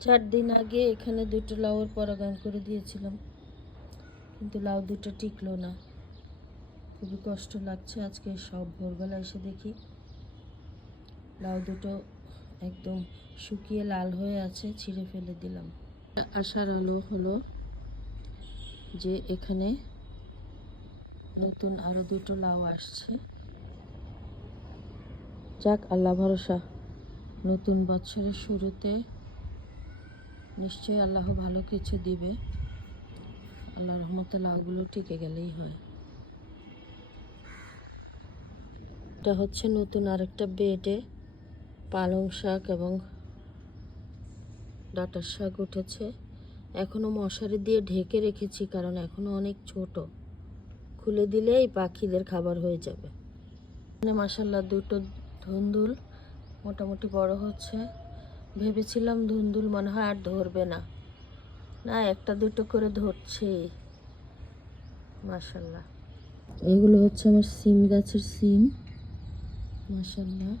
চার দিন আগে এখানে দুটো লাউয়ের পরাগায়ন করে দিয়েছিলাম। কিন্তু লাউ দুটো টিকলো না। খুবই কষ্ট লাগছে আজকে সব ভোরবেলা এসে দেখি। লাউ দুটো একদম শুকিয়ে লাল হয়ে আছে, ছিঁড়ে ফেলে দিলাম। আসার আলো হলো যে এখানে নতুন আরও দুটো লাউ আসছে। যাক, আল্লাহ ভরসা, নতুন বছরের শুরুতে নিশ্চয়ই আল্লাহ ভালো কিছু দিবে। আল্লাহ রহমতে লাউগুলো টিকে গেলেই হয়। এটা হচ্ছে নতুন আরেকটা বেডে পালং শাক এবং ডাটার শাক উঠেছে। এখনও মশারি দিয়ে ঢেকে রেখেছি কারণ এখনও অনেক ছোট। খুলে দিলেই পাখিদের খাবার হয়ে যাবে। মাসাল্লাহ দুটো ধুন্দুল মোটামুটি বড় হচ্ছে। ভেবেছিলাম ধুন্দুল মনে হয় আর ধরবে না। না একটা দুটো করে ধরছে। মাসাল্লাহ এগুলো হচ্ছে আমার সিম গাছের সিম। মাসাল্লাহ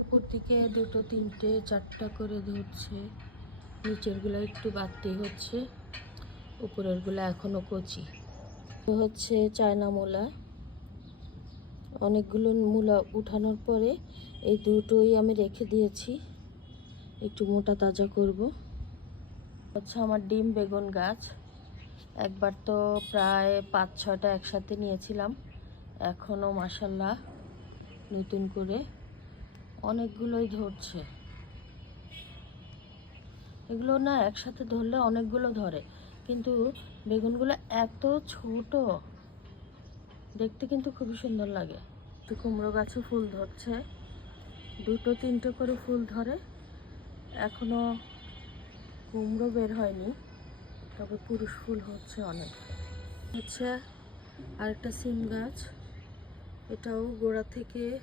উপর দিকে দুটো তিনটে চারটা করে ধরছে। নিচেরগুলো একটু বাড়তেই হচ্ছে উপরেরগুলো এখনও কচি। হচ্ছে চায়না মূলা। অনেকগুলো মূলা উঠানোর পরে এই দুটোই আমি রেখে দিয়েছি। একটু মোটা তাজা করব। হচ্ছে আমার ডিম বেগুন গাছ। একবার তো প্রায় পাঁচ ছটা একসাথে নিয়েছিলাম। এখনও মাসাল্লাহ নতুন করে অনেকগুলোই ধরছে। এগুলো না একসাথে ধরলে অনেকগুলো ধরে। কিন্তু বেগুনগুলো এত ছোট দেখতে কিন্তু খুবই সুন্দর লাগে। তো কুমড়ো গাছে ফুল ধরছে। দুটো তিনটে করে ফুল ধরে। এখনও কুমড়ো বের হয়নি। তবে পুরুষ ফুল হচ্ছে অনেক। হচ্ছে আরেকটা সিম গাছ। এটাও গোড়া থেকে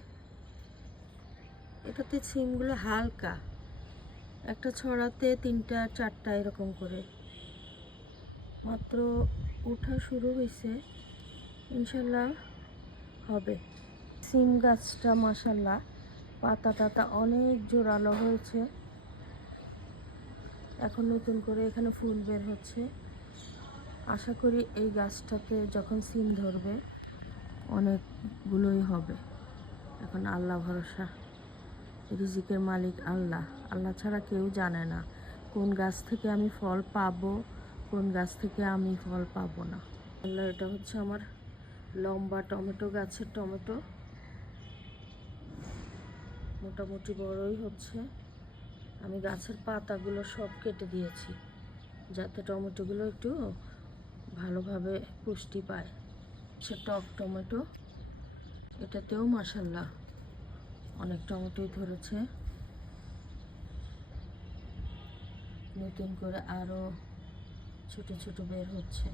এটাতে সিমগুলো হালকা। একটা ছড়াতে তিনটা, চারটা এরকম করে। মাত্র ওঠা শুরু হয়েছে ইনশাল্লাহ হবে। সিম গাছটা মাসাল্লাহ পাতা টাতা অনেক জোরালো হয়েছে। এখন নতুন করে এখানে ফুল বের হচ্ছে। আশা করি এই গাছটাতে যখন সিম ধরবে, অনেকগুলোই হবে। এখন আল্লাহ ভরসা। রিজিকের মালিক আল্লাহ। আল্লাহ ছাড়া কেউ জানে না কোন গাছ থেকে আমি ফল পাবো, কোন গাছ থেকে আমি ফল পাবো না। আল্লাহ, এটা হচ্ছে আমার লম্বা টমেটো গাছের টমেটো। মোটামুটি বড়ই হচ্ছে। আমি গাছের পাতাগুলো সব কেটে দিয়েছি, যাতে টমেটোগুলো একটু ভালোভাবে পুষ্টি পায়। সে টক টমেটো, এটাতেও মাসাল্লাহ অনেক টমেটোই ধরেছে। নতুন করে আরও ছোট ছোট বের হচ্ছে।